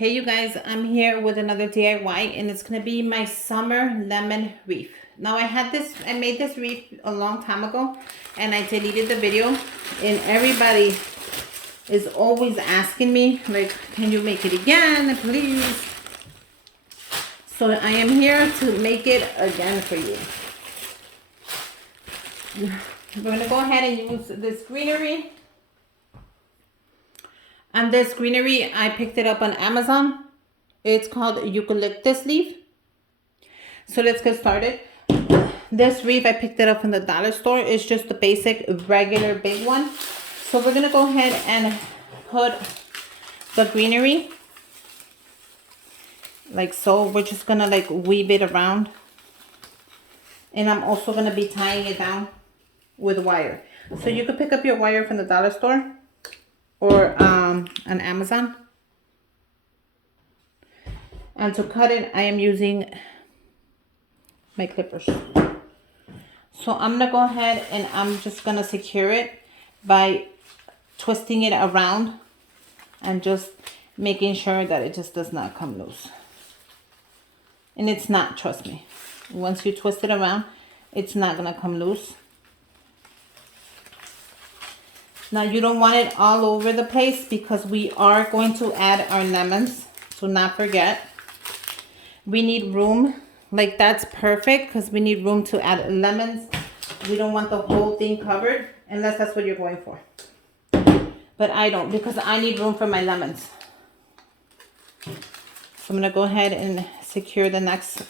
Hey you guys, I'm here with another DIY and it's gonna be my summer lemon wreath. Now I made this wreath a long time ago and I deleted the video, and everybody is always asking me like, can you make it again, please? So I am here to make it again for you. We're gonna go ahead and use this greenery. And this greenery, I picked it up on Amazon. It's called eucalyptus leaf. So let's get started. This wreath, I picked it up from the dollar store. It's just the basic, regular, big one. So we're going to go ahead and put the greenery like so. We're just going to like weave it around. And I'm also going to be tying it down with wire. So you could pick up your wire from the dollar store or on Amazon. And to cut it, I am using my clippers. So I'm gonna go ahead and I'm just gonna secure it by twisting it around and just making sure that it just does not come loose. And it's not, trust me. Once you twist it around, it's not gonna come loose. Now you don't want it all over the place because we are going to add our lemons. So not forget, we need room. Like that's perfect because we need room to add lemons. We don't want the whole thing covered unless that's what you're going for. But I don't, because I need room for my lemons. So I'm gonna go ahead and secure the next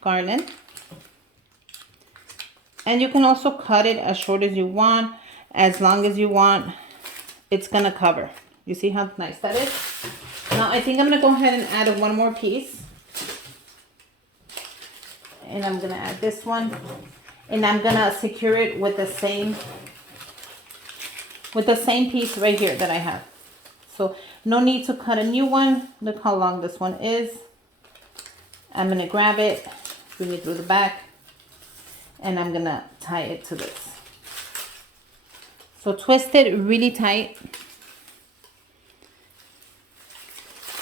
garland. And you can also cut it as short as you want. As long as you want, it's gonna cover. You see how nice that is? Now I think I'm gonna go ahead and add one more piece. And I'm gonna add this one. And I'm gonna secure it with the same piece right here that I have. So no need to cut a new one. Look how long this one is. I'm gonna grab it, bring it through the back, and I'm gonna tie it to this. So twist it really tight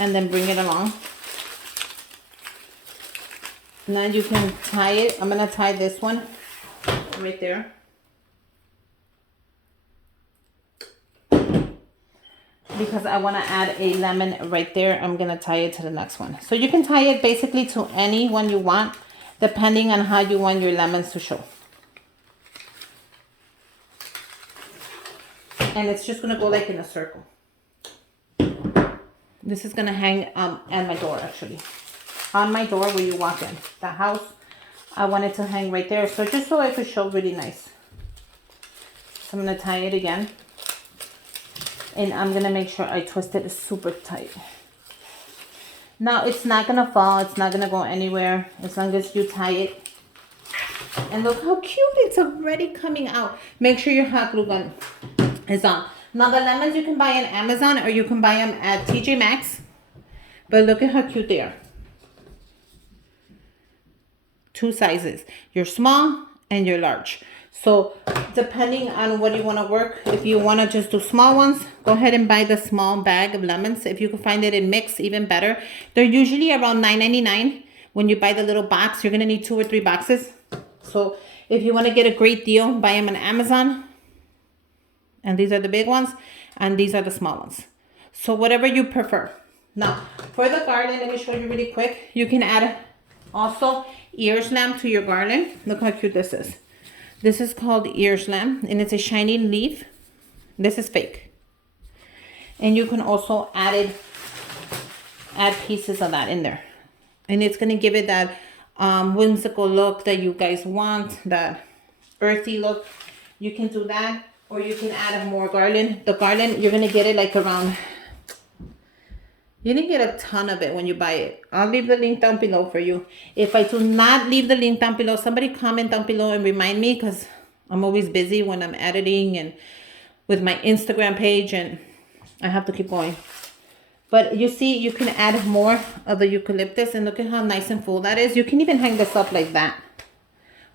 and then bring it along. Now you can tie it. I'm going to tie this one right there. Because I want to add a lemon right there. I'm going to tie it to the next one. So you can tie it basically to any one you want, depending on how you want your lemons to show. And it's just going to go like in a circle. This is going to hang at my door, actually. On my door where you walk in. The house, I want it to hang right there. So just so I could show really nice. So I'm going to tie it again. And I'm going to make sure I twist it super tight. Now, it's not going to fall. It's not going to go anywhere as long as you tie it. And look how cute. It's already coming out. Make sure your hot glue gun is on. Now the lemons you can buy on Amazon or you can buy them at TJ Maxx. But look at how cute they are. Two sizes. Your small and your large. So depending on what you want to work, if you want to just do small ones, go ahead and buy the small bag of lemons. If you can find it in mix, even better. They're usually around $9.99. When you buy the little box, you're going to need 2 or 3 boxes. So if you want to get a great deal, buy them on Amazon. And these are the big ones, and these are the small ones. So whatever you prefer. Now, for the garland, let me show you really quick. You can add also ears lamb to your garland. Look how cute this is. This is called ears lamb, and it's a shiny leaf. This is fake. And you can also add pieces of that in there. And it's going to give it that whimsical look that you guys want, that earthy look. You can do that. Or you can add more garland. The garland, you're going to get it like around... You didn't get a ton of it when you buy it. I'll leave the link down below for you. If I do not leave the link down below, somebody comment down below and remind me, because I'm always busy when I'm editing and with my Instagram page, and I have to keep going. But you see, you can add more of the eucalyptus, and look at how nice and full that is. You can even hang this up like that.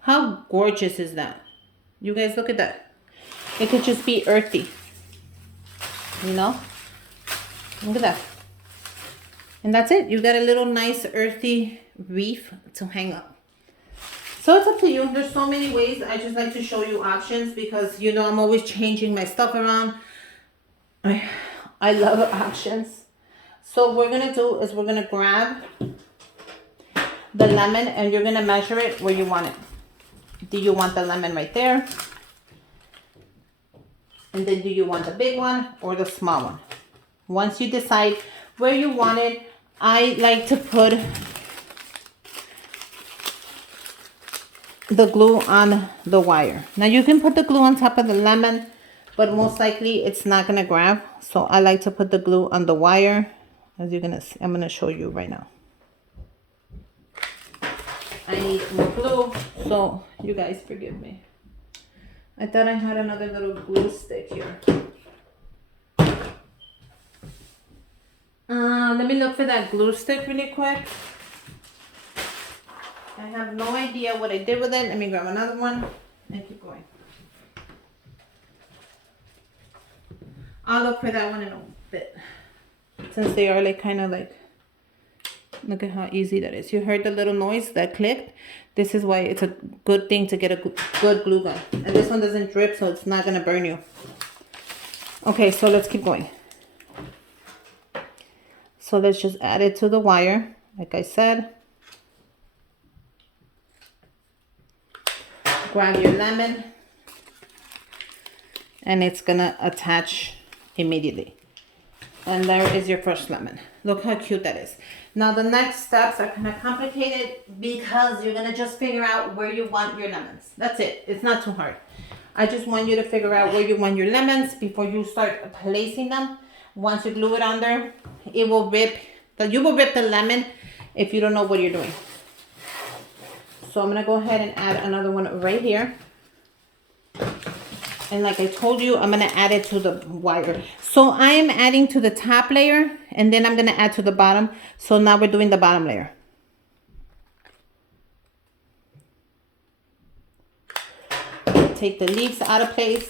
How gorgeous is that? You guys, look at that. It could just be earthy, you know? Look at that. And that's it. You got a little nice earthy wreath to hang up. So it's up to you. There's so many ways. I just like to show you options because, you know, I'm always changing my stuff around. I love options. So what we're going to do is we're going to grab the lemon and you're going to measure it where you want it. Do you want the lemon right there? And then do you want the big one or the small one? Once you decide where you want it, I like to put the glue on the wire. Now you can put the glue on top of the lemon, but most likely it's not going to grab. So I like to put the glue on the wire. As you're going to see, I'm going to show you right now. I need more glue, so you guys forgive me. I thought I had another little glue stick here. Let me look for that glue stick really quick. I have no idea what I did with it. Let me grab another one and keep going. I'll look for that one in a bit. Since they are like kind of like, look at how easy that is. You heard the little noise that clicked? This is why it's a good thing to get a good glue gun. And this one doesn't drip, so it's not going to burn you. Okay, so let's keep going. So let's just add it to the wire, like I said. Grab your lemon. And it's going to attach immediately. And there is your first lemon. Look how cute that is. Now the next steps are kind of complicated because you're going to just figure out where you want your lemons. That's it. It's not too hard. I just want you to figure out where you want your lemons before you start placing them. Once you glue it on there, it will rip. You will rip the lemon if you don't know what you're doing. So I'm going to go ahead and add another one right here. And like I told you, I'm going to add it to the wire. So I am adding to the top layer and then I'm going to add to the bottom. So now we're doing the bottom layer. Take the leaves out of place.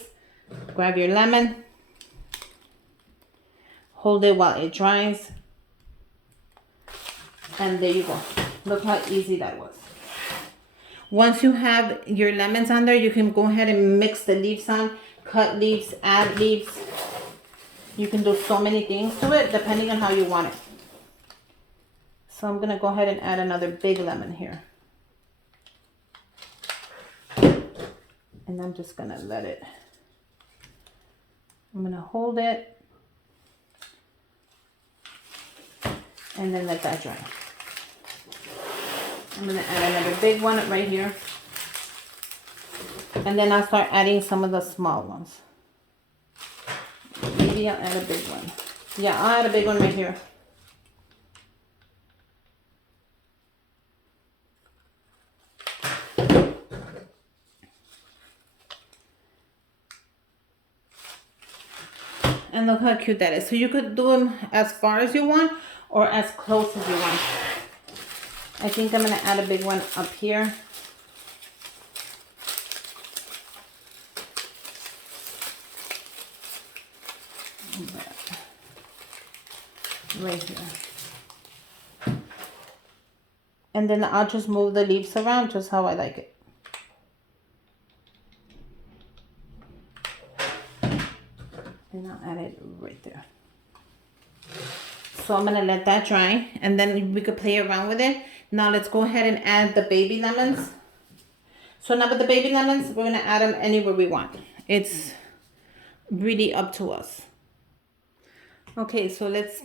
Grab your lemon. Hold it while it dries. And there you go. Look how easy that was. Once you have your lemons on there, you can go ahead and mix the leaves on, cut leaves, add leaves. You can do so many things to it depending on how you want it. So I'm going to go ahead and add another big lemon here. And I'm just going to let it, I'm going to hold it and then let that dry. I'm going to add another big one right here. And then I'll start adding some of the small ones. Maybe I'll add a big one. Yeah, I'll add a big one right here. And look how cute that is. So you could do them as far as you want or as close as you want. I think I'm going to add a big one up here. Right here. And then I'll just move the leaves around just how I like it. And I'll add it right there. So I'm going to let that dry and then we could play around with it. Now let's go ahead and add the baby lemons. So now with the baby lemons, we're going to add them anywhere we want. It's really up to us. Okay, so let's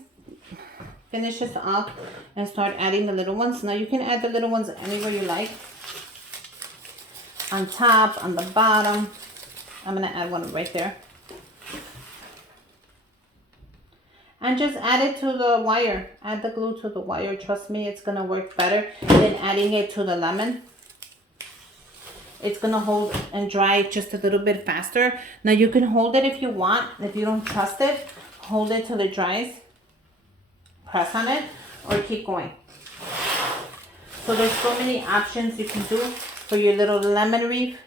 finish this off and start adding the little ones. Now you can add the little ones anywhere you like. On top, on the bottom. I'm going to add one right there. And just add it to the wire. Add the glue to the wire. Trust me, it's going to work better than adding it to the lemon. It's going to hold and dry just a little bit faster. Now you can hold it if you want. If you don't trust it, hold it till it dries. Press on it or keep going. So there's so many options you can do for your little lemon wreath.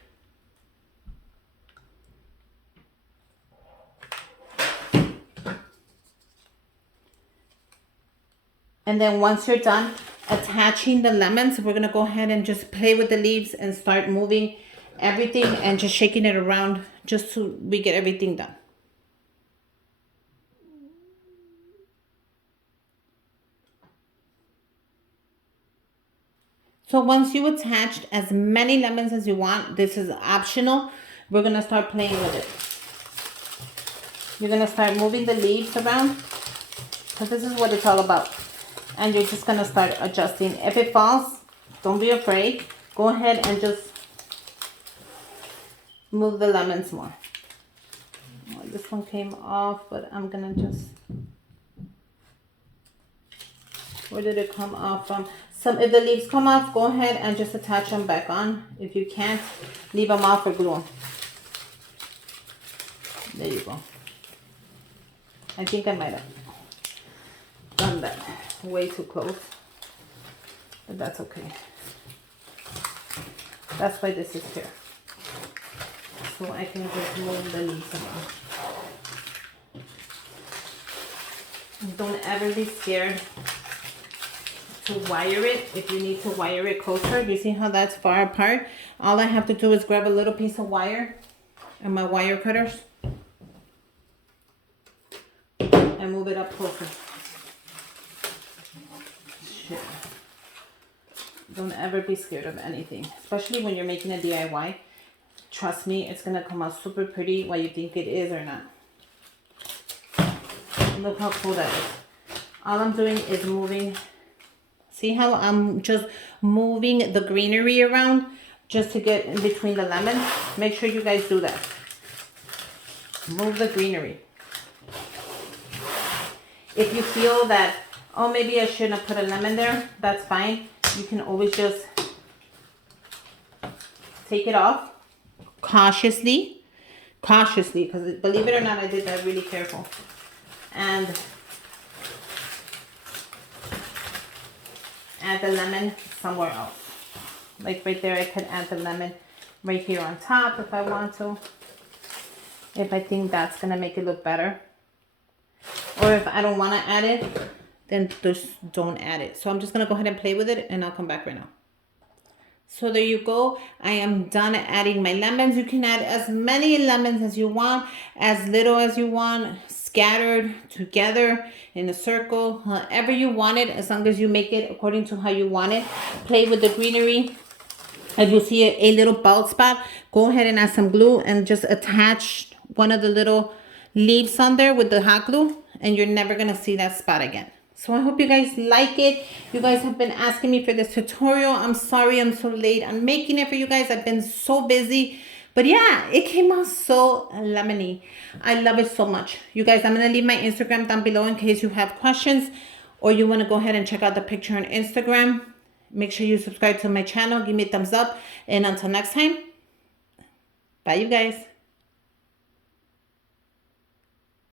And then once you're done attaching the lemons, we're going to go ahead and just play with the leaves and start moving everything and just shaking it around just so we get everything done. So once you attached as many lemons as you want, this is optional. We're going to start playing with it. You're going to start moving the leaves around because this is what it's all about. And you're just going to start adjusting. If it falls, don't be afraid. Go ahead and just move the lemons more. Oh, this one came off, but I'm going to just... Where did it come off from? If the leaves come off, go ahead and just attach them back on. If you can't, leave them off or glue them. There you go. I think I might have done that way too close, but that's okay. That's why this is here. So I can just move the leaves around. Don't ever be scared to wire it. If you need to wire it closer, you see how that's far apart? All I have to do is grab a little piece of wire and my wire cutters and move it up closer. Shit. Don't ever be scared of anything, especially when you're making a DIY. Trust me, it's gonna come out super pretty whether you think it is or not. Look how cool that is. All I'm doing is moving. See how I'm just moving the greenery around just to get in between the lemons? Make sure you guys do that. Move the greenery. If you feel that, oh, maybe I shouldn't have put a lemon there, that's fine. You can always just take it off cautiously, because believe it or not, I did that really careful. And add the lemon somewhere else. Like right there, I could add the lemon right here on top if I want to. If I think that's gonna make it look better. Or if I don't want to add it, then just don't add it. So I'm just gonna go ahead and play with it and I'll come back right now. So there you go. I am done adding my lemons. You can add as many lemons as you want, as little as you want, scattered together in a circle, however you want it, as long as you make it according to how you want it. Play with the greenery. If you see a little bald spot, go ahead and add some glue and just attach one of the little leaves on there with the hot glue, and you're never gonna see that spot again. So I hope you guys like it. You guys have been asking me for this tutorial. I'm sorry I'm so late on making it for you guys. I've been so busy. But yeah, it came out so lemony. I love it so much. You guys, I'm going to leave my Instagram down below in case you have questions or you want to go ahead and check out the picture on Instagram. Make sure you subscribe to my channel. Give me a thumbs up. And until next time, bye you guys.